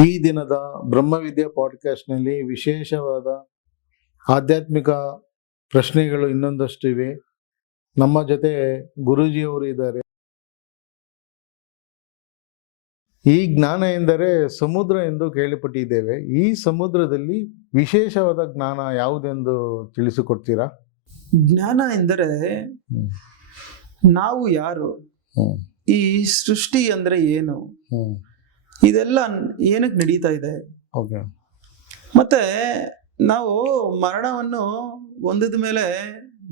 ಈ ದಿನದ ಬ್ರಹ್ಮವಿದ್ಯಾ ಪಾಡ್ಕಾಸ್ಟ್ನಲ್ಲಿ ವಿಶೇಷವಾದ ಆಧ್ಯಾತ್ಮಿಕ ಪ್ರಶ್ನೆಗಳು ಇನ್ನೊಂದಷ್ಟು ಇವೆ. ನಮ್ಮ ಜೊತೆ ಗುರೂಜಿಯವರು ಇದ್ದಾರೆ. ಈ ಜ್ಞಾನ ಎಂದರೆ ಸಮುದ್ರ ಎಂದು ಕೇಳಿಪಟ್ಟಿದ್ದೇವೆ. ಈ ಸಮುದ್ರದಲ್ಲಿ ವಿಶೇಷವಾದ ಜ್ಞಾನ ಯಾವುದೆಂದು ತಿಳಿಸಿಕೊಡ್ತೀರಾ? ಜ್ಞಾನ ಎಂದರೆ ನಾವು ಯಾರು, ಈ ಸೃಷ್ಟಿ ಅಂದ್ರೆ ಏನು, ಇದೆಲ್ಲ ಏನಕ್ಕೆ ನಡೀತಾ ಇದೆ, ಮತ್ತೆ ನಾವು ಮರಣವನ್ನು ಹೊಂದಿದ ಮೇಲೆ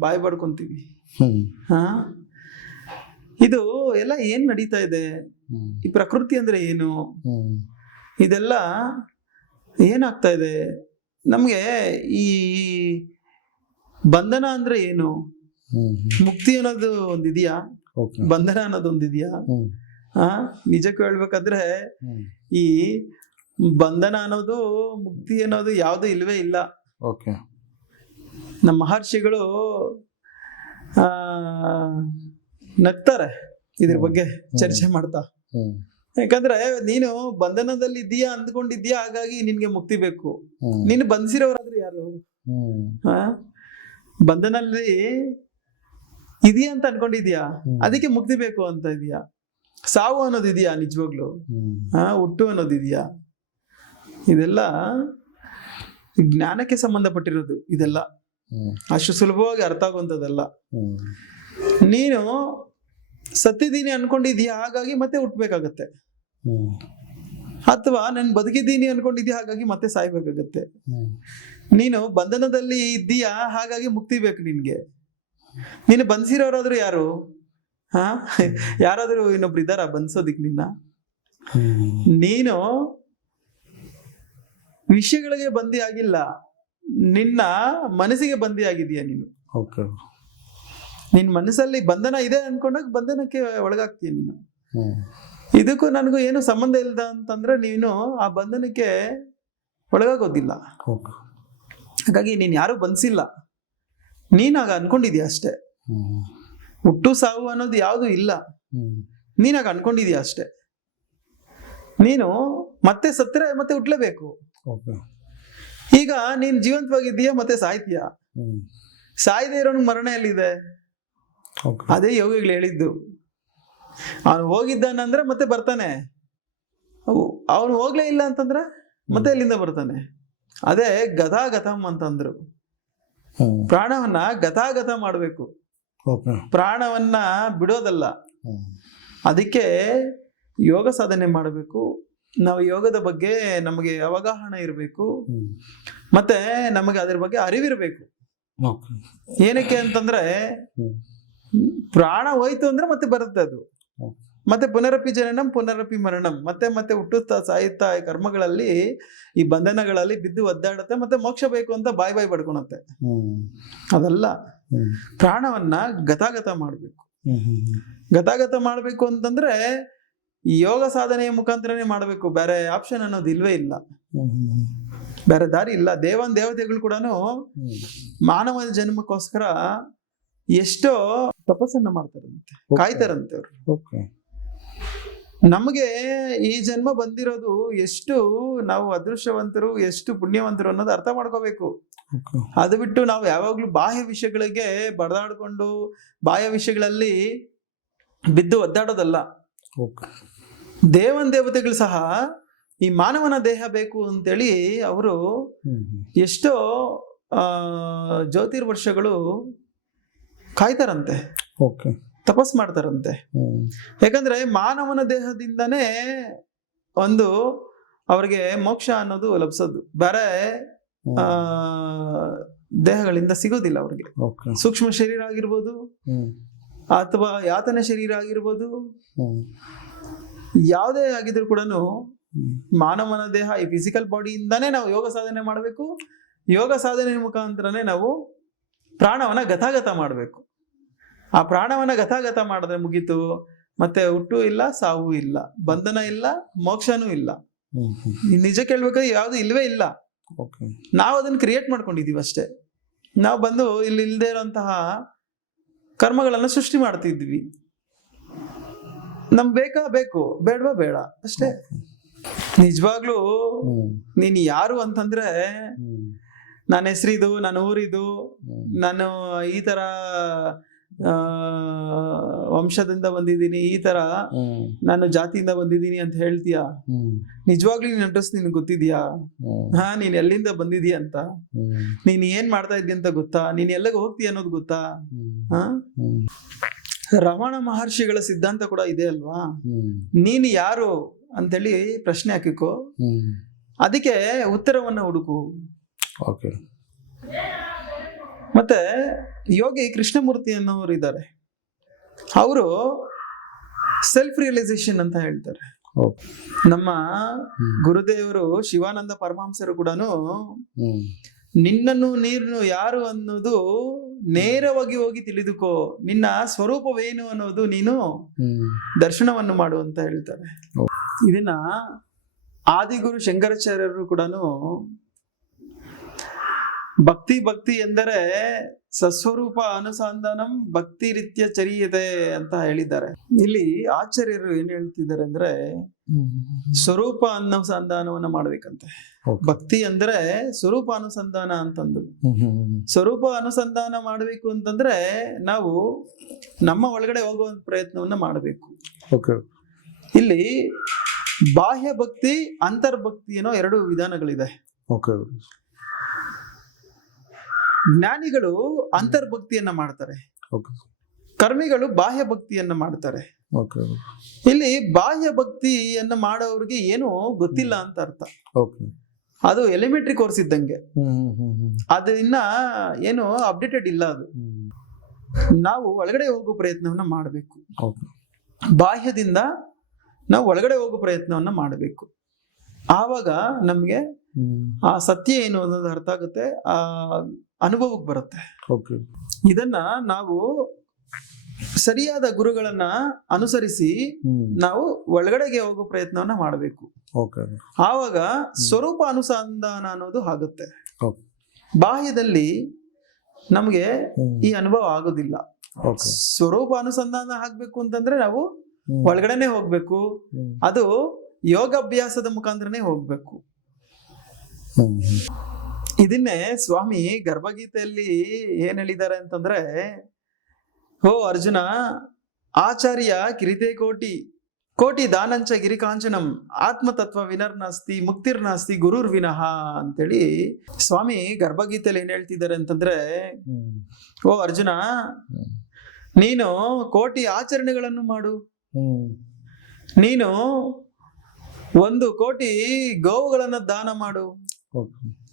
ಬಾಯಿ ಪಡ್ಕೊಂತೀವಿ. ಇದು ಎಲ್ಲ ಏನ್ ನಡೀತಾ ಇದೆ, ಈ ಪ್ರಕೃತಿ ಅಂದ್ರೆ ಏನು, ಇದೆಲ್ಲ ಏನಾಗ್ತಾ ಇದೆ, ನಮ್ಗೆ ಈ ಬಂಧನ ಅಂದ್ರೆ ಏನು, ಮುಕ್ತಿ ಅನ್ನೋದು ಒಂದಿದೆಯಾ, ಬಂಧನ ಅನ್ನೋದು ಒಂದಿದೆಯಾ? ನಿಜಕ್ಕೂ ಹೇಳ್ಬೇಕಾದ್ರೆ ಈ ಬಂಧನ ಅನ್ನೋದು ಮುಕ್ತಿ ಅನ್ನೋದು ಯಾವುದು ಇಲ್ವೇ ಇಲ್ಲ. ನಮ್ಮ ಮಹರ್ಷಿಗಳು ನಗ್ತಾರೆ ಇದ್ರ ಬಗ್ಗೆ ಚರ್ಚೆ ಮಾಡ್ತಾ. ಯಾಕಂದ್ರೆ ನೀನು ಬಂಧನದಲ್ಲಿ ಇದೀಯಾ ಅಂದ್ಕೊಂಡಿದ್ಯಾ, ಹಾಗಾಗಿ ನಿನ್ಗೆ ಮುಕ್ತಿ ಬೇಕು. ನೀನು ಬಂಧಿಸಿರೋರಾದ್ರೂ ಯಾರು? ಬಂಧನಲ್ಲಿ ಇದೆಯಾ ಅಂತ ಅನ್ಕೊಂಡಿದ್ಯಾ, ಅದಕ್ಕೆ ಮುಕ್ತಿ ಬೇಕು ಅಂತ ಇದೆಯಾ? ಸಾವು ಅನ್ನೋದಿದೆಯಾ ನಿಜವಾಗ್ಲು? ಹುಟ್ಟು ಅನ್ನೋದಿದೆಯಾ? ಇದೆಲ್ಲ ಜ್ಞಾನಕ್ಕೆ ಸಂಬಂಧಪಟ್ಟಿರೋದು. ಇದೆಲ್ಲ ಅಷ್ಟು ಸುಲಭವಾಗಿ ಅರ್ಥ ಆಗುವಂಥದ್ದಲ್ಲ. ನೀನು ಸತ್ತಿದ್ದೀನಿ ಅನ್ಕೊಂಡಿದ್ಯಾ, ಹಾಗಾಗಿ ಮತ್ತೆ ಹುಟ್ಬೇಕಾಗತ್ತೆ. ಅಥವಾ ನಾನು ಬದುಕಿದ್ದೀನಿ ಅನ್ಕೊಂಡಿದ್ಯಾ, ಹಾಗಾಗಿ ಮತ್ತೆ ಸಾಯ್ಬೇಕಾಗತ್ತೆ. ನೀನು ಬಂಧನದಲ್ಲಿ ಇದ್ದೀಯಾ, ಹಾಗಾಗಿ ಮುಕ್ತಿ ಬೇಕು ನಿನ್ಗೆ. ನೀನು ಬಂಧಿಸಿರೋರಾದ್ರೂ ಯಾರು? ಯಾರಾದ್ರೂ ಇನ್ನೊಬ್ರು ಇದ್ದಾರ ಬಂಧಿಸೋದಿಕ್ ನಿನ್ನ? ನೀನು ವಿಷಯಗಳಿಗೆ ಬಂದಿ ಆಗಿಲ್ಲ, ನಿನ್ನ ಮನಸ್ಸಿಗೆ ಬಂದಿ ಆಗಿದೀಯ ನೀನು. ನಿನ್ ಮನಸ್ಸಲ್ಲಿ ಬಂಧನ ಇದೆ ಅನ್ಕೊಂಡಾಗ ಬಂಧನಕ್ಕೆ ಒಳಗಾಗ್ತೀಯ ನೀನು. ಇದಕ್ಕೂ ನನಗೂ ಏನು ಸಂಬಂಧ ಇಲ್ಲದ ಅಂತಂದ್ರೆ ನೀನು ಆ ಬಂಧನಕ್ಕೆ ಒಳಗಾಗೋದಿಲ್ಲ. ಹಾಗಾಗಿ ನೀನ್ ಯಾರು ಬಂಧಿಸಿಲ್ಲ, ನೀನಾಗ ಅನ್ಕೊಂಡಿದ್ಯಾ ಅಷ್ಟೇ. ಹುಟ್ಟು ಸಾವು ಅನ್ನೋದು ಯಾವುದು ಇಲ್ಲ, ನೀನಾಗ ಅನ್ಕೊಂಡಿದ್ಯಾ ಅಷ್ಟೇ. ನೀನು ಮತ್ತೆ ಸತ್ತರೆ ಮತ್ತೆ ಹುಟ್ಲೇಬೇಕು. ಈಗ ನೀನ್ ಜೀವಂತವಾಗಿದ್ದೀಯಾ, ಮತ್ತೆ ಸಾಯ್ತೀಯ. ಸಾಯ್ದೇ ಇರೋನ್ ಮರಣ ಎಲ್ಲಿದೆ? ಅದೇ ಯೋಗಿಗಳು ಹೇಳಿದ್ದು. ಅವನು ಹೋಗಿದ್ದಾನಂದ್ರೆ ಮತ್ತೆ ಬರ್ತಾನೆ, ಅವನು ಹೋಗ್ಲೇ ಇಲ್ಲ ಅಂತಂದ್ರೆ ಮತ್ತೆ ಎಲ್ಲಿಂದ ಬರ್ತಾನೆ? ಅದೇ ಗತಾಗತಂ ಅಂತಂದ್ರು. ಪ್ರಾಣವನ್ನ ಗತಾಗತ ಮಾಡ್ಬೇಕು, ಪ್ರಾಣವನ್ನ ಬಿಡೋದಲ್ಲ. ಅದಕ್ಕೆ ಯೋಗ ಸಾಧನೆ ಮಾಡಬೇಕು. ನಾವು ಯೋಗದ ಬಗ್ಗೆ ನಮಗೆ ಅವಗಾಹನ ಇರಬೇಕು, ಮತ್ತೆ ನಮಗೆ ಅದ್ರ ಬಗ್ಗೆ ಅರಿವಿರ್ಬೇಕು. ಏನಕ್ಕೆ ಅಂತಂದ್ರೆ ಪ್ರಾಣ ಹೋಯ್ತು ಅಂದ್ರೆ ಮತ್ತೆ ಬರುತ್ತೆ ಅದು. ಮತ್ತೆ ಪುನರಪಿ ಜನನಂ ಪುನರಪಿ ಮರಣಂ, ಮತ್ತೆ ಮತ್ತೆ ಹುಟ್ಟುತ್ತಾ ಸಾಯುತ್ತಾ ಕರ್ಮಗಳಲ್ಲಿ, ಈ ಬಂಧನಗಳಲ್ಲಿ ಬಿದ್ದು ಒದ್ದಾಡುತ್ತೆ. ಮತ್ತೆ ಮೋಕ್ಷ ಬೇಕು ಅಂತ ಬಾಯಿ ಪಡ್ಕೊಳತ್ತೆ. ಅದಲ್ಲ, ಪ್ರಾಣವನ್ನ ಗತಾಗತ ಮಾಡ್ಬೇಕು. ಗತಾಗತ ಮಾಡ್ಬೇಕು ಅಂತಂದ್ರೆ ಯೋಗ ಸಾಧನೆಯ ಮುಖಾಂತರನೇ ಮಾಡ್ಬೇಕು. ಬೇರೆ ಆಪ್ಷನ್ ಅನ್ನೋದು ಇಲ್ವೇ ಇಲ್ಲ, ಬೇರೆ ದಾರಿ ಇಲ್ಲ. ದೇವತೆಗಳು ಕೂಡ ಮಾನವ ಜನ್ಮಕ್ಕೋಸ್ಕರ ಎಷ್ಟೋ ತಪಸ್ಸನ್ನ ಮಾಡ್ತಾರಂತೆ, ಕಾಯ್ತಾರಂತೆ ಅವರು. ನಮಗೆ ಈ ಜನ್ಮ ಬಂದಿರೋದು ಎಷ್ಟು ನಾವು ಅದೃಷ್ಟವಂತರು, ಎಷ್ಟು ಪುಣ್ಯವಂತರು ಅನ್ನೋದು ಅರ್ಥ ಮಾಡ್ಕೋಬೇಕು. ಅದು ಬಿಟ್ಟು ನಾವು ಯಾವಾಗ್ಲೂ ಬಾಹ್ಯ ವಿಷಯಗಳಿಗೆ ಬಡದಾಡ್ಕೊಂಡು ಬಾಹ್ಯ ವಿಷಯಗಳಲ್ಲಿ ಬಿದ್ದು ಒದ್ದಾಡೋದಲ್ಲ. ದೇವತೆಗಳು ಸಹ ಈ ಮಾನವನ ದೇಹ ಬೇಕು ಅಂತೇಳಿ ಅವರು ಎಷ್ಟೋ ಜ್ಯೋತಿರ್ವರ್ಷಗಳು ಕಾಯ್ತಾರಂತೆ, ತಪಸ್ ಮಾಡ್ತಾರಂತೆ. ಯಾಕಂದ್ರೆ ಮಾನವನ ದೇಹದಿಂದನೇ ಒಂದು ಅವ್ರಿಗೆ ಮೋಕ್ಷ ಅನ್ನೋದು ಲಭಿಸೋದು, ಬೇರೆ ದೇಹಗಳಿಂದ ಸಿಗೋದಿಲ್ಲ ಅವ್ರಿಗೆ. ಸೂಕ್ಷ್ಮ ಶರೀರ ಆಗಿರ್ಬೋದು, ಅಥವಾ ಯಾತನೆ ಶರೀರ ಆಗಿರ್ಬೋದು, ಯಾವುದೇ ಆಗಿದ್ರು ಕೂಡ ಮಾನವನ ದೇಹ, ಈ ಫಿಸಿಕಲ್ ಬಾಡಿಯಿಂದಾನೇ ನಾವು ಯೋಗ ಸಾಧನೆ ಮಾಡಬೇಕು. ಯೋಗ ಸಾಧನೆ ಮುಖಾಂತರನೇ ನಾವು ಪ್ರಾಣವನ್ನ ಗತಾಗತ ಮಾಡಬೇಕು. ಆ ಪ್ರಾಣವನ್ನ ಗತಾಗತ ಮಾಡಿದ್ರೆ ಮುಗೀತು. ಮತ್ತೆ ಹುಟ್ಟು ಇಲ್ಲ, ಸಾವು ಇಲ್ಲ, ಬಂಧನ ಇಲ್ಲ, ಮೋಕ್ಷನೂ ಇಲ್ಲ. ನಿಜ ಕೇಳ್ಬೇಕಾದ್ರೆ ಯಾವುದು ಇಲ್ವೇ ಇಲ್ಲ. ನಾವು ಅದನ್ನ ಕ್ರಿಯೇಟ್ ಮಾಡ್ಕೊಂಡಿದೀವಿ ಅಷ್ಟೇ. ನಾವು ಬಂದು ಇಲ್ಲಿ ಇಲ್ಲದೆ ಇರೋಂತಹ ಕರ್ಮಗಳನ್ನ ಸೃಷ್ಟಿ ಮಾಡ್ತಿದ್ವಿ. ನಮ್ಗೆ ಬೇಕಾ ಬೇಕು, ಬೇಡವಾ ಬೇಡ ಅಷ್ಟೇ. ನಿಜವಾಗ್ಲೂ ನೀನ್ ಯಾರು ಅಂತಂದ್ರೆ ನನ್ನ ಹೆಸರಿದು, ನನ್ನ ಊರಿದು, ನಾನು ಈ ತರ ವಂಶದಿಂದ ಬಂದಿದ್ದೀನಿ, ಈ ತರ ನಾನು ಜಾತಿಯಿಂದ ಬಂದಿದ್ದೀನಿ ಅಂತ ಹೇಳ್ತೀಯಾ? ನಿಜವಾಗ್ಲೂ ನಿನ್ ಅಡ್ರೆಸ್ ನಿನ್ಗೆ ಗೊತ್ತಿದ್ಯಾ? ನೀನ್ ಎಲ್ಲಿಂದ ಬಂದಿದೀಯ ಅಂತ, ನೀನ್ ಏನ್ ಮಾಡ್ತಾ ಇದ್ದಿ ಅಂತ ಗೊತ್ತಾ? ನೀನ್ ಎಲ್ಲಿಗೆ ಹೋಗ್ತೀಯ ಅನ್ನೋದು ಗೊತ್ತಾ? ರಮಣ ಮಹರ್ಷಿಗಳ ಸಿದ್ಧಾಂತ ಕೂಡ ಇದೆ ಅಲ್ವಾ? ನೀನು ಯಾರು ಅಂತೇಳಿ ಪ್ರಶ್ನೆ ಹಾಕಿಕೋ, ಅದಕ್ಕೆ ಉತ್ತರವನ್ನ ಹುಡುಕು. ಮತ್ತೆ ಯೋಗಿ ಕೃಷ್ಣಮೂರ್ತಿ ಅನ್ನೋರು ಇದ್ದಾರೆ, ಅವರು ಸೆಲ್ಫ್ ರಿಯಲೈಸೇಷನ್ ಅಂತ ಹೇಳ್ತಾರೆ. ನಮ್ಮ ಗುರುದೇವರು ಶಿವಾನಂದ ಪರಮಹಂಸರು ಕೂಡ ನಿನ್ನನ್ನು ನೀನು ಯಾರು ಅನ್ನೋದು ನೇರವಾಗಿ ಹೋಗಿ ತಿಳಿದುಕೋ, ನಿನ್ನ ಸ್ವರೂಪವೇನು ಅನ್ನೋದು ನೀನು ದರ್ಶನವನ್ನು ಮಾಡು ಅಂತ ಹೇಳ್ತಾರೆ. ಇದನ್ನ ಆದಿಗುರು ಶಂಕರಾಚಾರ್ಯರು ಕೂಡ ಭಕ್ತಿ ಎಂದರೆ ಸಸ್ವರೂಪ ಅನುಸಂಧಾನಂ ಭಕ್ತಿ ರೀತ್ಯ ಚರಿಯತೆ ಅಂತ ಹೇಳಿದ್ದಾರೆ. ಇಲ್ಲಿ ಆಚಾರ್ಯರು ಏನ್ ಹೇಳ್ತಿದ್ದಾರೆ ಅಂದ್ರೆ ಸ್ವರೂಪ ಅನುಸಂಧಾನವನ್ನ ಮಾಡ್ಬೇಕಂತೆ. ಭಕ್ತಿ ಅಂದ್ರೆ ಸ್ವರೂಪ ಅನುಸಂಧಾನ ಅಂತಂದ್ರು. ಸ್ವರೂಪ ಅನುಸಂಧಾನ ಮಾಡ್ಬೇಕು ಅಂತಂದ್ರೆ ನಾವು ನಮ್ಮ ಒಳಗಡೆ ಹೋಗುವ ಪ್ರಯತ್ನವನ್ನ ಮಾಡಬೇಕು. ಇಲ್ಲಿ ಬಾಹ್ಯ ಭಕ್ತಿ, ಅಂತರ್ಭಕ್ತಿ ಅನ್ನೋ ಎರಡು ವಿಧಾನಗಳಿದೆ. ಜ್ಞಾನಿಗಳು ಅಂತರ್ಭಕ್ತಿಯನ್ನ ಮಾಡ್ತಾರೆ, ಕರ್ಮಿಗಳು ಬಾಹ್ಯ ಭಕ್ತಿಯನ್ನ ಮಾಡ್ತಾರೆ. ಇಲ್ಲಿ ಬಾಹ್ಯ ಭಕ್ತಿಯನ್ನ ಮಾಡೋರಿಗೆ ಏನು ಗೊತ್ತಿಲ್ಲ ಅಂತ ಅರ್ಥ. ಅದು ಎಲಿಮೆಂಟ್ರಿ ಕೋರ್ಸ್ ಇದ್ದಂಗೆ, ಅದು ಇನ್ನ ಏನು ಅಪ್ಡೇಟೆಡ್ ಇಲ್ಲ. ಅದು ನಾವು ಒಳಗಡೆ ಹೋಗೋ ಪ್ರಯತ್ನವನ್ನ ಮಾಡಬೇಕು. ಬಾಹ್ಯದಿಂದ ನಾವು ಒಳಗಡೆ ಹೋಗೋ ಪ್ರಯತ್ನವನ್ನ ಮಾಡಬೇಕು. ಆವಾಗ ನಮ್ಗೆ ಆ ಸತ್ಯ ಏನು ಅನ್ನೋದು ಅರ್ಥ ಆಗುತ್ತೆ, ಆ ಅನುಭವಕ್ಕೆ ಬರುತ್ತೆ. ಇದನ್ನ ನಾವು ಸರಿಯಾದ ಗುರುಗಳನ್ನ ಅನುಸರಿಸಿ ನಾವು ಒಳಗಡೆಗೆ ಹೋಗೋ ಪ್ರಯತ್ನವನ್ನ ಮಾಡಬೇಕು. ಆವಾಗ ಸ್ವರೂಪ ಅನುಸಂಧಾನ ಅನ್ನೋದು ಆಗುತ್ತೆ. ಬಾಹ್ಯದಲ್ಲಿ ನಮ್ಗೆ ಈ ಅನುಭವ ಆಗೋದಿಲ್ಲ. ಸ್ವರೂಪ ಅನುಸಂಧಾನ ಆಗ್ಬೇಕು ಅಂತಂದ್ರೆ ನಾವು ಒಳಗಡೆನೆ ಹೋಗ್ಬೇಕು. ಅದು ಯೋಗಾಭ್ಯಾಸದ ಮುಖಾಂತರನೇ ಹೋಗ್ಬೇಕು. ಇದನ್ನೇ ಸ್ವಾಮಿ ಗರ್ಭಗೀತೆಯಲ್ಲಿ ಏನ್ ಹೇಳಿದ್ದಾರೆ ಅಂತಂದ್ರೆ, ಹೋ ಅರ್ಜುನ, ಆಚಾರ್ಯ ಕಿರಿತೆ ಕೋಟಿ ದಾನಂಚ ಗಿರಿಕಾಂಚನಂ ಆತ್ಮತತ್ವ ವಿನರ್ನಾಸ್ತಿ ಮುಕ್ತಿರ್ನಾಸ್ತಿ ಗುರುರ್ ವಿನಃ ಅಂತೇಳಿ ಸ್ವಾಮಿ ಗರ್ಭಗೀತೆಯಲ್ಲಿ ಏನ್ ಹೇಳ್ತಿದ್ದಾರೆ ಅಂತಂದ್ರೆ, ಓ ಅರ್ಜುನ, ನೀನು ಕೋಟಿ ಆಚರಣೆಗಳನ್ನು ಮಾಡು. ನೀನು 1 ಕೋಟಿ ಗೋವುಗಳನ್ನ ದಾನ ಮಾಡು.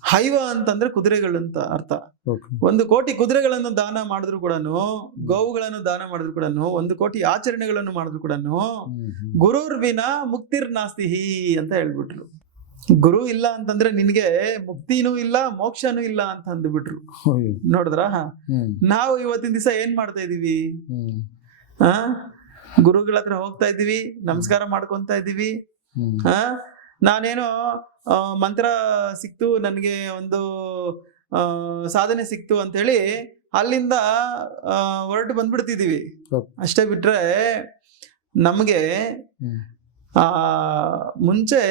ಹೈವ ಅಂತಂದ್ರೆ ಕುದುರೆಗಳಂತ ಅರ್ಥ. 1 ಕೋಟಿ ಕುದುರೆಗಳನ್ನು ದಾನ ಮಾಡಿದ್ರು ಕೂಡ, ಗೋವುಗಳನ್ನು ದಾನ ಮಾಡಿದ್ರು ಕೂಡ, 1 ಕೋಟಿ ಆಚರಣೆಗಳನ್ನು ಮಾಡಿದ್ರು ಕೂಡ ಗುರುರ್ವಿನ ಮುಕ್ತಿರ್ನಾಸ್ತಿ ಅಂತ ಹೇಳ್ಬಿಟ್ರು. ಗುರು ಇಲ್ಲ ಅಂತಂದ್ರೆ ನಿನ್ಗೆ ಮುಕ್ತಿನೂ ಇಲ್ಲ, ಮೋಕ್ಷನೂ ಇಲ್ಲ ಅಂತ ಅಂದ್ಬಿಟ್ರು. ನೋಡಿದ್ರ? ನಾವು ಇವತ್ತಿನ ದಿವಸ ಏನ್ ಮಾಡ್ತಾ ಇದೀವಿ? ಗುರುಗಳ ಹತ್ರ ಹೋಗ್ತಾ ಇದೀವಿ, ನಮಸ್ಕಾರ ಮಾಡ್ಕೊಂತ ಇದೀವಿ. ನಾನೇನೋ ಮಂತ್ರ ಸಿಕ್ತು, ನನಗೆ ಒಂದು ಸಾಧನೆ ಸಿಕ್ತು ಅಂತ ಹೇಳಿ ಅಲ್ಲಿಂದ ಹೊರಟು ಬಂದ್ಬಿಡ್ತಿದೀವಿ. ಅಷ್ಟೇ ಬಿಟ್ರೆ ನಮ್ಗೆ ಮುಂಚೆ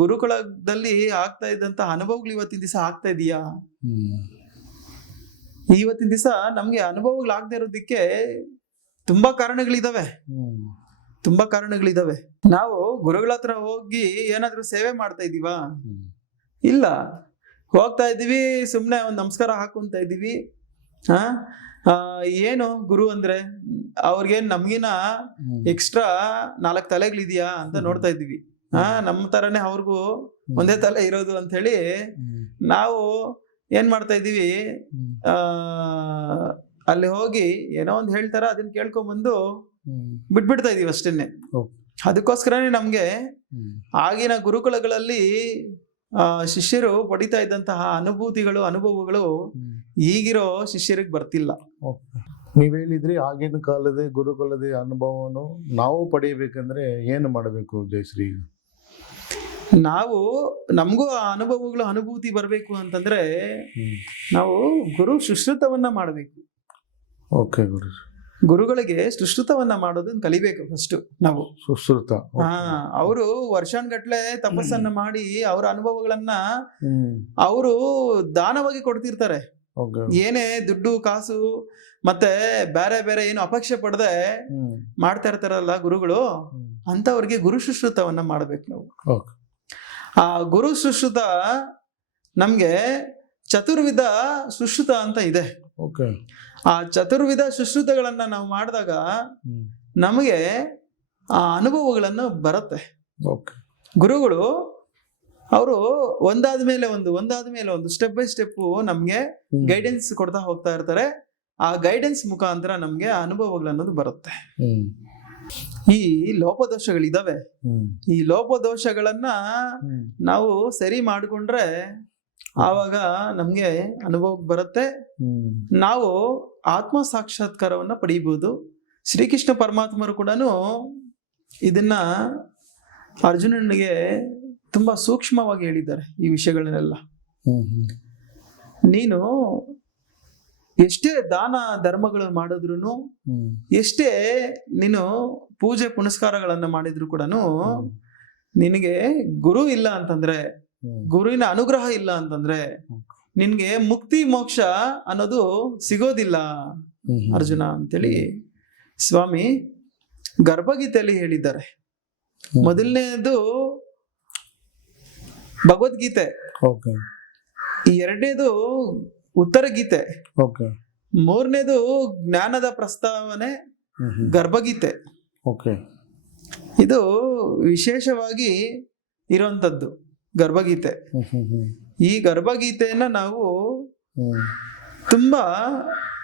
ಗುರುಕುಲದಲ್ಲಿ ಆಗ್ತಾ ಇದ್ದಂತ ಅನುಭವಗಳು ಇವತ್ತಿನ ದಿವಸ ಆಗ್ತಾ ಇದೆಯಾ? ಇವತ್ತಿನ ದಿವಸ ನಮ್ಗೆ ಅನುಭವಗಳು ಆಗದೆ ಇರೋದಕ್ಕೆ ತುಂಬಾ ಕಾರಣಗಳಿದಾವೆ. ನಾವು ಗುರುಗಳ ಹತ್ರ ಹೋಗಿ ಏನಾದ್ರೂ ಸೇವೆ ಮಾಡ್ತಾ ಇದೀವಾ? ಇಲ್ಲ. ಹೋಗ್ತಾ ಇದೀವಿ, ಸುಮ್ನೆ ಒಂದ್ ನಮಸ್ಕಾರ ಹಾಕೊಂತ ಇದೀವಿ. ಏನು ಗುರು ಅಂದ್ರೆ ಅವ್ರಿಗೇನ್ ನಮ್ಗಿನ ಎಕ್ಸ್ಟ್ರಾ 4 ತಲೆಗಳಿದ್ಯಾ ಅಂತ ನೋಡ್ತಾ ಇದೀವಿ. ನಮ್ಮ ತರನೇ ಅವ್ರಿಗೂ ಒಂದೇ ತಲೆ ಇರೋದು ಅಂತ ಹೇಳಿ ನಾವು ಏನ್ ಮಾಡ್ತಾ ಇದೀವಿ, ಅಲ್ಲಿ ಹೋಗಿ ಏನೋ ಒಂದು ಹೇಳ್ತಾರ, ಅದನ್ನ ಕೇಳ್ಕೊಂಬಂದು ಬಿಟ್ಬಿಡ್ತಾ ಇದೀವಿ ಅಷ್ಟೇನೆ. ಅದಕ್ಕೋಸ್ಕರನೇ ನಮ್ಗೆ ಆಗಿನ ಗುರುಕುಲಗಳಲ್ಲಿ ಶಿಷ್ಯರು ಪಡಿತಾ ಇದ್ದಂತಹ ಅನುಭವಗಳು ಈಗಿರೋ ಶಿಷ್ಯರಿಗೆ ಬರ್ತಿಲ್ಲ. ನೀವ್ ಹೇಳಿದ್ರಿ ಆಗಿನ ಕಾಲದ ಗುರುಕುಲದ ಅನುಭವವನ್ನು ನಾವು ಪಡೆಯಬೇಕಂದ್ರೆ ಏನು ಮಾಡಬೇಕು ಜಯಶ್ರೀ? ನಮಗೂ ಆ ಅನುಭೂತಿ ಬರ್ಬೇಕು ಅಂತಂದ್ರೆ ನಾವು ಗುರು ಸುಶ್ರುತವನ್ನ ಮಾಡಬೇಕು. ಓಕೆ ಗುರು. ಗುರುಗಳಿಗೆ ಸುಶ್ರುತವನ್ನ ಮಾಡೋದನ್ನ ಕಲಿಬೇಕು ಫಸ್ಟ್ ನಾವು. ಸುಶ್ರುತ. ಅವರು ವರ್ಷಾನ್ಗಟ್ಲೆ ತಪಸ್ಸನ್ನ ಮಾಡಿ ಅವರ ಅನುಭವಗಳನ್ನ ಹ್ಮ್. ಅವರು ದಾನವಾಗಿ ಕೊಡ್ತಿರ್ತಾರೆ. Okay. ಏನೇ ದುಡ್ಡು ಕಾಸು ಮತ್ತೆ ಬೇರೆ ಬೇರೆ ಏನು ಅಪೇಕ್ಷೆ ಪಡದೆ ಹ್ಮ್. ಮಾಡ್ತಾ ಇರ್ತಾರಲ್ಲ ಗುರುಗಳು, ಹ್ಮ್. ಅಂತವ್ರಿಗೆ ಗುರು ಸುಶ್ರುತವನ್ನ ಮಾಡ್ಬೇಕು ನಾವು. Okay. ಆ ಗುರು ಸುಶ್ರುತ ನಮ್ಗೆ ಚತುರ್ವಿಧ ಸುಶ್ರುತ ಅಂತ ಇದೆ. Okay. ಆ ಚತುರ್ವಿಧ ಸುಶ್ರುತಗಳನ್ನ ನಾವು ಮಾಡಿದಾಗ ಹ್ಮ್. ನಮಗೆ ಆ ಅನುಭವಗಳನ್ನು ಬರುತ್ತೆ. Okay. ಗುರುಗಳು ಅವರು ಒಂದಾದ ಮೇಲೆ ಒಂದು ಸ್ಟೆಪ್ ಬೈ ಸ್ಟೆಪ್ ನಮ್ಗೆ ಹ್ಮ್. ಗೈಡೆನ್ಸ್ ಕೊಡ್ತಾ ಹೋಗ್ತಾ ಇರ್ತಾರೆ. ಆ ಗೈಡೆನ್ಸ್ ಮುಖಾಂತರ ನಮ್ಗೆ ಅನುಭವಗಳನ್ನೋದು ಬರುತ್ತೆ. ಹ್ಮ್. ಈ ಲೋಪದೋಷಗಳಿದಾವೆ. ಹ್ಮ್. ಈ ಲೋಪದೋಷಗಳನ್ನ ಹ್ಮ್. ನಾವು ಸರಿ ಮಾಡಿಕೊಂಡ್ರೆ ಆವಾಗ ನಮ್ಗೆ ಅನುಭವ ಬರುತ್ತೆ. ಹ್ಮ್. ನಾವು ಆತ್ಮ ಸಾಕ್ಷಾತ್ಕಾರವನ್ನ ಪಡೀಬಹುದು. ಶ್ರೀಕೃಷ್ಣ ಪರಮಾತ್ಮರು ಕೂಡ ಇದನ್ನ ಅರ್ಜುನನಿಗೆ ತುಂಬಾ ಸೂಕ್ಷ್ಮವಾಗಿ ಹೇಳಿದ್ದಾರೆ ಈ ವಿಷಯಗಳನ್ನೆಲ್ಲ. ಹ್ಮ್. ಹ್ಮ್. ನೀನು ಎಷ್ಟೇ ದಾನ ಧರ್ಮಗಳು ಮಾಡಿದ್ರು, ಹ್ಮ್. ಎಷ್ಟೇ ನೀನು ಪೂಜೆ ಪುನಸ್ಕಾರಗಳನ್ನ ಮಾಡಿದ್ರು ಕೂಡ ನಿನಗೆ ಗುರು ಇಲ್ಲ ಅಂತಂದ್ರೆ, ಹ್ಮ್. ಗುರುವಿನ ಅನುಗ್ರಹ ಇಲ್ಲ ಅಂತಂದ್ರೆ ನಿನ್ಗೆ ಮುಕ್ತಿ ಮೋಕ್ಷ ಅನ್ನೋದು ಸಿಗೋದಿಲ್ಲ ಹ್ಮ್. ಅರ್ಜುನ ಅಂತೇಳಿ ಸ್ವಾಮಿ ಗರ್ಭಗೀತೆಯಲ್ಲಿ ಹೇಳಿದ್ದಾರೆ. ಹ್ಮ್. ಮೊದಲನೇದು ಭಗವದ್ಗೀತೆ, Okay. ಈ ಎರಡನೇದು ಉತ್ತರ ಗೀತೆ, Okay. ಮೂರನೇದು ಜ್ಞಾನದ ಪ್ರಸ್ತಾವನೆ ಹ್ಮ್. ಹ್ಮ್. ಗರ್ಭಗೀತೆ. Okay. ಇದು ವಿಶೇಷವಾಗಿ ಇರುವಂತದ್ದು ಗರ್ಭಗೀತೆ. ಹ್ಮ್. ಹ್ಮ್. ಹ್ಮ್. ಈ ಗರ್ಭಗೀತೆಯನ್ನ ನಾವು ಹ್ಮ್. ತುಂಬಾ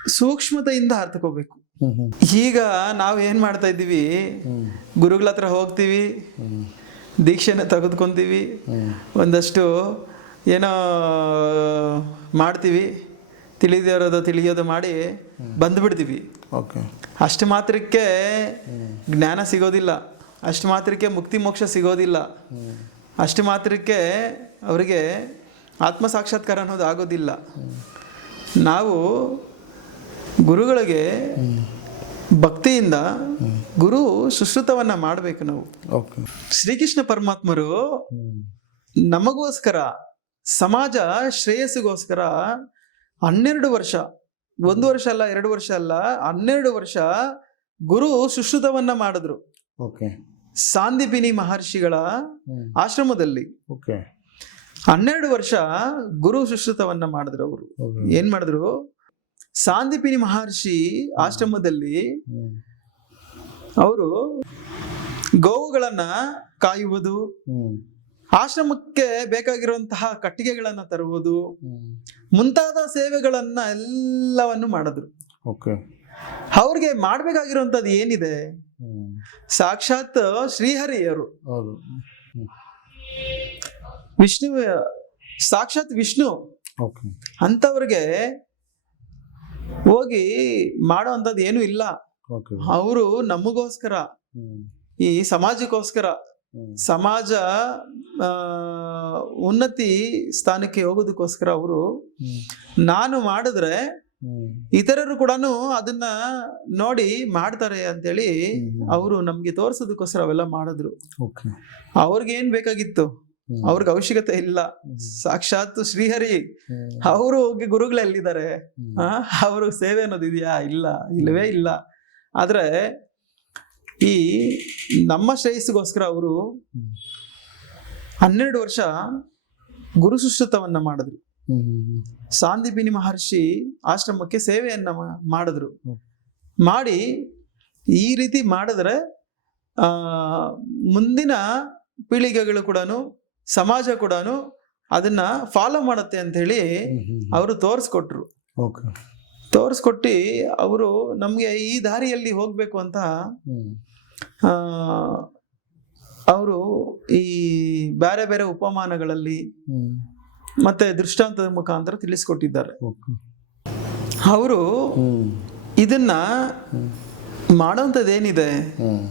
ಸೂಕ್ಷ್ಮತೆಯಿಂದ ಅರ್ಥಕೋಬೇಕು. ಹ್ಮ್. ಹ್ಮ್. ಈಗ ನಾವು ಏನ್ ಮಾಡ್ತಾ ಇದ್ದೀವಿ, ಹ್ಮ್. ಗುರುಗಳ ಹತ್ರ ಹೋಗ್ತೀವಿ, ಹ್ಮ್. ದೀಕ್ಷೆನ ತೆಗೆದುಕೊಂತೀವಿ, ಹ್ಮ್. ಒಂದಷ್ಟು ಏನೋ ಮಾಡ್ತೀವಿ, ತಿಳಿಯೋದು ಮಾಡಿ ಬಂದ್ಬಿಡ್ತೀವಿ. Okay. ಅಷ್ಟು ಮಾತ್ರಕ್ಕೆ ಜ್ಞಾನ ಸಿಗೋದಿಲ್ಲ, ಅಷ್ಟು ಮಾತ್ರಕ್ಕೆ ಮುಕ್ತಿ ಮೋಕ್ಷ ಸಿಗೋದಿಲ್ಲ, ಹ್ಮ್. ಅಷ್ಟು ಮಾತ್ರಕ್ಕೆ ಅವರಿಗೆ ಆತ್ಮ ಸಾಕ್ಷಾತ್ಕಾರ ಅನ್ನೋದು ಆಗೋದಿಲ್ಲ. ನಾವು ಗುರುಗಳಿಗೆ ಭಕ್ತಿಯಿಂದ ಗುರು ಸುಶ್ರುತವನ್ನ ಮಾಡಬೇಕು ನಾವು. Okay. ಶ್ರೀಕೃಷ್ಣ ಪರಮಾತ್ಮರು ಹ್ಮ್. ನಮಗೋಸ್ಕರ, ಸಮಾಜ ಶ್ರೇಯಸ್ಸಿಗೋಸ್ಕರ 12 ವರ್ಷ, 1 ವರ್ಷ ಅಲ್ಲ 2 ವರ್ಷ ಅಲ್ಲ 12 ವರ್ಷ ಗುರು ಸುಶ್ರುತವನ್ನ ಮಾಡಿದ್ರು. Okay. ಸಾಂದೀಪಿನಿ ಮಹರ್ಷಿಗಳ ಹ್ಮ್. ಆಶ್ರಮದಲ್ಲಿ Okay. 12 ವರ್ಷ ಗುರು ಸುಶ್ರುತವನ್ನ ಮಾಡಿದ್ರು. ಅವರು Okay. ಏನ್ ಮಾಡಿದ್ರು, ಸಾಂದೀಪಿನಿ ಮಹರ್ಷಿ ಆಶ್ರಮದಲ್ಲಿ ಹ್ಮ್. ಅವರು ಗೋವುಗಳನ್ನ ಕಾಯುವುದು, ಹ್ಮ್. ಆಶ್ರಮಕ್ಕೆ ಬೇಕಾಗಿರುವಂತಹ ಕಟ್ಟಿಗೆಗಳನ್ನ ತರುವುದು ಹ್ಮ್. ಮುಂತಾದ ಸೇವೆಗಳನ್ನ ಎಲ್ಲವನ್ನು ಮಾಡಿದ್ರು. Okay. ಅವ್ರಿಗೆ ಮಾಡ್ಬೇಕಾಗಿರುವಂತದ್ದು ಏನಿದೆ, ಹ್ಮ್. ಸಾಕ್ಷಾತ್ ಶ್ರೀಹರಿಯರು, ಹೌದು. ವಿಷ್ಣು, ಸಾಕ್ಷಾತ್ ವಿಷ್ಣು Okay. ಅಂತವ್ರಿಗೆ ಹೋಗಿ ಮಾಡುವಂಥದ್ದು ಏನೂ ಇಲ್ಲ. Okay. ಅವರು ನಮಗೋಸ್ಕರ, ಹ್ಮ್. ಈ ಸಮಾಜಕ್ಕೋಸ್ಕರ, ಹ್ಮ್. ಸಮಾಜ ಉನ್ನತಿ ಸ್ಥಾನಕ್ಕೆ ಹೋಗೋದಕ್ಕೋಸ್ಕರ ಅವರು ಹ್ಮ್. ನಾನು ಮಾಡಿದ್ರೆ ಹ್ಮ್. ಇತರರು ಕೂಡ ಅದನ್ನ ನೋಡಿ ಮಾಡ್ತಾರೆ ಅಂತೇಳಿ ಹ್ಮ್. ಅವರು ನಮ್ಗೆ ತೋರ್ಸೋದಕ್ಕೋಸ್ಕರ ಅವೆಲ್ಲ ಮಾಡಿದ್ರು. Okay. ಅವ್ರಿಗೆ ಏನ್ ಬೇಕಾಗಿತ್ತು, ಹ್ಮ್. ಅವ್ರಿಗೆ ಅವಶ್ಯಕತೆ ಇಲ್ಲ. ಸಾಕ್ಷಾತ್ ಶ್ರೀಹರಿ ಹ್ಮ್. ಅವರು ಹೋಗಿ ಗುರುಗಳೆಲ್ಲಿದ್ದಾರೆ, ಹ್ಮ್. ಅವರು ಸೇವೆ ಅನ್ನೋದು ಇದೆಯಾ? ಇಲ್ಲವೇ ಇಲ್ಲ. ಆದ್ರೆ ಈ ನಮ್ಮ ಶ್ರೇಯಸ್ಸಿಗೋಸ್ಕರ ಅವರು ಹ್ಮ್. 12 ವರ್ಷ ಗುರು ಸುಶ್ರುತವನ್ನ ಮಾಡಿದ್ರು. ಹ್ಮ್. ಸಾಂದೀಪಿನಿ ಮಹರ್ಷಿ ಆಶ್ರಮಕ್ಕೆ ಸೇವೆಯನ್ನ ಮಾಡಿದ್ರು. ಹ್ಮ್. ಮಾಡಿ ಈ ರೀತಿ ಮಾಡಿದ್ರೆ ಮುಂದಿನ ಪೀಳಿಗೆಗಳು ಕೂಡ, ಸಮಾಜ ಕೂಡ ಅದನ್ನ ಫಾಲೋ ಮಾಡುತ್ತೆ ಅಂತ ಹೇಳಿ ಹ್ಮ್. ಅವರು ತೋರಿಸ್ಕೊಟ್ರು. Okay. ತೋರಿಸ್ಕೊಟ್ಟು ಅವರು ನಮ್ಗೆ ಈ ದಾರಿಯಲ್ಲಿ ಹೋಗ್ಬೇಕು ಅಂತ ಹ್ಮ್. ಅವರು ಈ ಬೇರೆ ಬೇರೆ ಉಪಮಾನಗಳಲ್ಲಿ ಹ್ಮ್. ಮತ್ತೆ ದೃಷ್ಟಾಂತದ ಮುಖಾಂತರ ತಿಳಿಸ್ಕೊಟ್ಟಿದ್ದಾರೆ. Okay. ಅವರು ಹ್ಮ್. ಇದನ್ನ ಮಾಡೋಂಥದ್ದೇನಿದೆ, ಹ್ಮ್.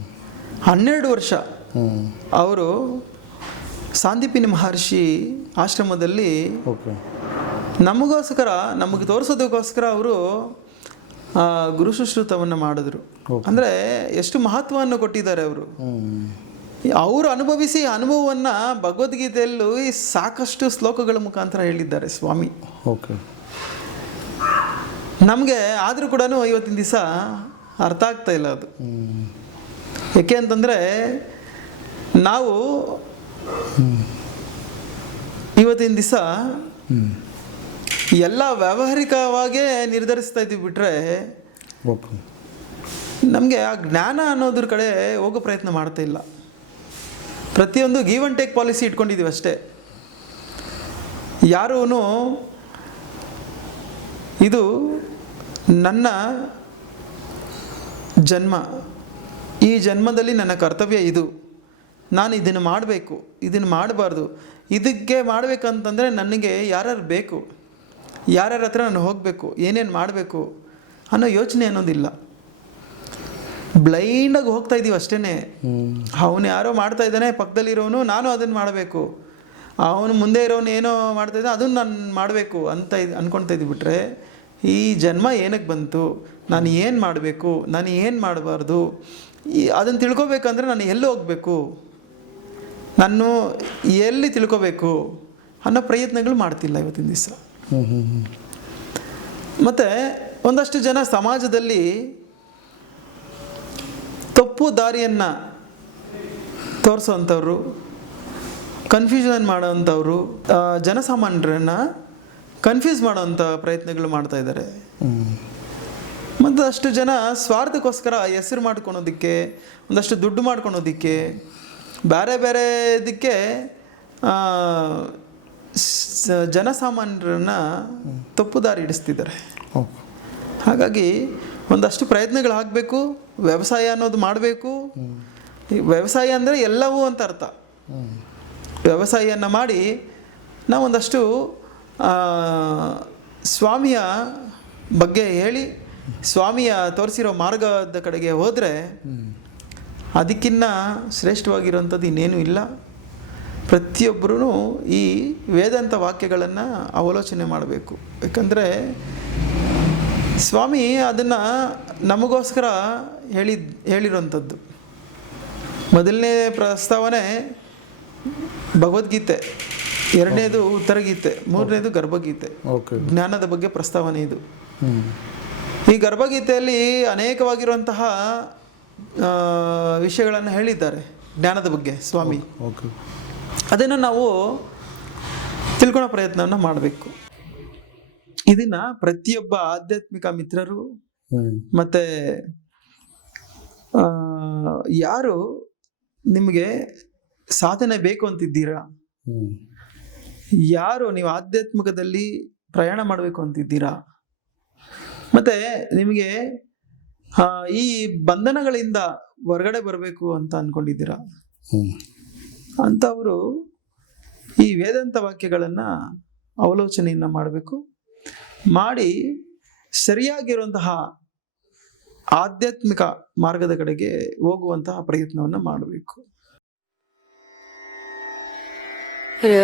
12 ವರ್ಷ ಹ್ಮ್. ಅವರು ಸಾಂದೀಪಿನಿ ಮಹರ್ಷಿ ಆಶ್ರಮದಲ್ಲಿ Okay. ನಮಗೋಸ್ಕರ, ನಮಗೆ ತೋರಿಸೋದಕ್ಕೋಸ್ಕರ ಅವರು ಗುರು ಸುಶ್ರುತವನ್ನು ಮಾಡಿದ್ರು. ಅಂದರೆ ಎಷ್ಟು ಮಹತ್ವವನ್ನು ಕೊಟ್ಟಿದ್ದಾರೆ ಅವರು. ಅವರು ಅನುಭವಿಸಿ ಅನುಭವವನ್ನು ಭಗವದ್ಗೀತೆಯಲ್ಲೂ ಸಾಕಷ್ಟು ಶ್ಲೋಕಗಳ ಮುಖಾಂತರ ಹೇಳಿದ್ದಾರೆ ಸ್ವಾಮಿ. ಓಕೆ. ನಮಗೆ ಆದರೂ ಕೂಡ ಇವತ್ತಿನ ದಿವಸ ಅರ್ಥ ಆಗ್ತಾ ಇಲ್ಲ ಅದು. ಯಾಕೆ ಅಂತಂದರೆ ನಾವು ಇವತ್ತಿನ ದಿವಸ ಎಲ್ಲ ವ್ಯಾವಹಾರಿಕವಾಗೇ ನಿರ್ಧರಿಸ್ತಾ ಇದ್ದೀವಿ ಬಿಟ್ಟರೆ ನಮಗೆ ಆ ಜ್ಞಾನ ಅನ್ನೋದ್ರ ಕಡೆ ಹೋಗೋ ಪ್ರಯತ್ನ ಮಾಡ್ತಾ ಇಲ್ಲ. ಪ್ರತಿಯೊಂದು ಗಿವ್ ಆ್ಯಂಡ್ ಟೇಕ್ ಪಾಲಿಸಿ ಇಟ್ಕೊಂಡಿದ್ದೀವಿ ಅಷ್ಟೇ. ಯಾರೂ ಇದು ನನ್ನ ಜನ್ಮ, ಈ ಜನ್ಮದಲ್ಲಿ ನನ್ನ ಕರ್ತವ್ಯ ಇದು, ನಾನು ಇದನ್ನು ಮಾಡಬೇಕು, ಇದನ್ನು ಮಾಡಬಾರ್ದು, ಇದಕ್ಕೆ ಮಾಡಬೇಕಂತಂದರೆ ನನಗೆ ಯಾರ್ಯಾರು ಬೇಕು, ಯಾರ್ಯಾರ ಹತ್ರ ನಾನು ಹೋಗಬೇಕು, ಏನೇನು ಮಾಡಬೇಕು ಅನ್ನೋ ಯೋಚನೆ ಅನ್ನೋದಿಲ್ಲ. ಬ್ಲೈಂಡಾಗಿ ಹೋಗ್ತಾ ಇದ್ದೀವಿ ಅಷ್ಟೇ. ಅವನು ಯಾರೋ ಮಾಡ್ತಾ ಇದ್ದಾನೆ, ಪಕ್ಕದಲ್ಲಿರೋನು ನಾನು ಅದನ್ನು ಮಾಡಬೇಕು, ಅವನು ಮುಂದೆ ಇರೋನು ಏನೋ ಮಾಡ್ತಾಯಿದ್ದ ಅದನ್ನು ನಾನು ಮಾಡಬೇಕು ಅಂತ ಅಂದ್ಕೊಳ್ತಾ ಇದ್ದೀವಿ ಬಿಟ್ಟರೆ ಈ ಜನ್ಮ ಏನಕ್ಕೆ ಬಂತು, ನಾನು ಏನು ಮಾಡಬೇಕು, ನಾನು ಏನು ಮಾಡಬಾರ್ದು, ಅದನ್ನು ತಿಳ್ಕೊಬೇಕಂದ್ರೆ ನಾನು ಎಲ್ಲಿ ಹೋಗಬೇಕು, ನಾನು ಎಲ್ಲಿ ತಿಳ್ಕೊಬೇಕು ಅನ್ನೋ ಪ್ರಯತ್ನಗಳು ಮಾಡ್ತಿಲ್ಲ ಇವತ್ತಿನ ದಿವಸ. ಮತ್ತು ಒಂದಷ್ಟು ಜನ ಸಮಾಜದಲ್ಲಿ ತಪ್ಪು ದಾರಿಯನ್ನು ತೋರಿಸೋವಂಥವ್ರು, ಕನ್ಫ್ಯೂಷನ್ ಮಾಡೋವಂಥವ್ರು, ಜನಸಾಮಾನ್ಯರನ್ನು ಕನ್ಫ್ಯೂಸ್ ಮಾಡೋವಂಥ ಪ್ರಯತ್ನಗಳು ಮಾಡ್ತಾ ಇದ್ದಾರೆ. ಮತ್ತು ಅಷ್ಟು ಜನ ಸ್ವಾರ್ಥಕ್ಕೋಸ್ಕರ ಹೆಸರು ಮಾಡ್ಕೊಳೋದಕ್ಕೆ, ಒಂದಷ್ಟು ದುಡ್ಡು ಮಾಡ್ಕೊಳೋದಕ್ಕೆ, ಬೇರೆ ಬೇರೆ ಇದಕ್ಕೆ ಜನಸಾಮಾನ್ಯರನ್ನು ತಪ್ಪು ದಾರಿ ಹಿಡಿಸ್ತಿದ್ದಾರೆ. ಹಾಗಾಗಿ ಒಂದಷ್ಟು ಪ್ರಯತ್ನಗಳಾಗಬೇಕು. ವ್ಯವಸಾಯ ಅನ್ನೋದು ಮಾಡಬೇಕು. ವ್ಯವಸಾಯ ಅಂದರೆ ಎಲ್ಲವೂ ಅಂತ ಅರ್ಥ. ವ್ಯವಸಾಯವನ್ನು ಮಾಡಿ ನಾವು ಒಂದಷ್ಟು ಸ್ವಾಮಿಯ ಬಗ್ಗೆ ಹೇಳಿ, ಸ್ವಾಮಿಯ ತೋರಿಸಿರೋ ಮಾರ್ಗದ ಕಡೆಗೆ ಹೋದರೆ ಅದಕ್ಕಿನ್ನ ಶ್ರೇಷ್ಠವಾಗಿರೋಂಥದ್ದು ಇನ್ನೇನೂ ಇಲ್ಲ. ಪ್ರತಿಯೊಬ್ಬರೂ ಈ ವೇದಾಂತ ವಾಕ್ಯಗಳನ್ನು ಅವಲೋಚನೆ ಮಾಡಬೇಕು. ಯಾಕಂದರೆ ಸ್ವಾಮಿ ಅದನ್ನು ನಮಗೋಸ್ಕರ ಹೇಳಿರೋಂಥದ್ದು. ಮೊದಲನೇ ಪ್ರಸ್ತಾವನೆ ಭಗವದ್ಗೀತೆ, ಎರಡನೇದು ಉತ್ತರಗೀತೆ, ಮೂರನೇದು ಗರ್ಭಗೀತೆ. ಜ್ಞಾನದ ಬಗ್ಗೆ ಪ್ರಸ್ತಾವನೆ ಇದು. ಈ ಗರ್ಭಗೀತೆಯಲ್ಲಿ ಅನೇಕವಾಗಿರುವಂತಹ ವಿಷಯಗಳನ್ನು ಹೇಳಿದ್ದಾರೆ ಜ್ಞಾನದ ಬಗ್ಗೆ ಸ್ವಾಮಿ. ಅದನ್ನು ನಾವು ತಿಳ್ಕೊಳ್ಳೋ ಪ್ರಯತ್ನವನ್ನು ಮಾಡಬೇಕು. ಇದನ್ನು ಪ್ರತಿಯೊಬ್ಬ ಆಧ್ಯಾತ್ಮಿಕ ಮಿತ್ರರು ಮತ್ತು ಯಾರು ನಿಮಗೆ ಸಾಧನೆ ಬೇಕು ಅಂತಿದ್ದೀರಾ, ಯಾರು ನೀವು ಆಧ್ಯಾತ್ಮಿಕದಲ್ಲಿ ಪ್ರಯಾಣ ಮಾಡಬೇಕು ಅಂತಿದ್ದೀರಾ, ಮತ್ತು ನಿಮಗೆ ಈ ಬಂಧನಗಳಿಂದ ಹೊರಗಡೆ ಬರಬೇಕು ಅಂತ ಅಂದ್ಕೊಂಡಿದ್ದೀರಾ, ಅಂಥವರು ಈ ವೇದಾಂತ ವಾಕ್ಯಗಳನ್ನು ಅವಲೋಚನೆಯನ್ನು ಮಾಡಬೇಕು. ಮಾಡಿ ಸರಿಯಾಗಿರುವಂತಹ ಆಧ್ಯಾತ್ಮಿಕ ಮಾರ್ಗದ ಕಡೆಗೆ ಹೋಗುವಂತಹ ಪ್ರಯತ್ನವನ್ನು ಮಾಡಬೇಕು. रे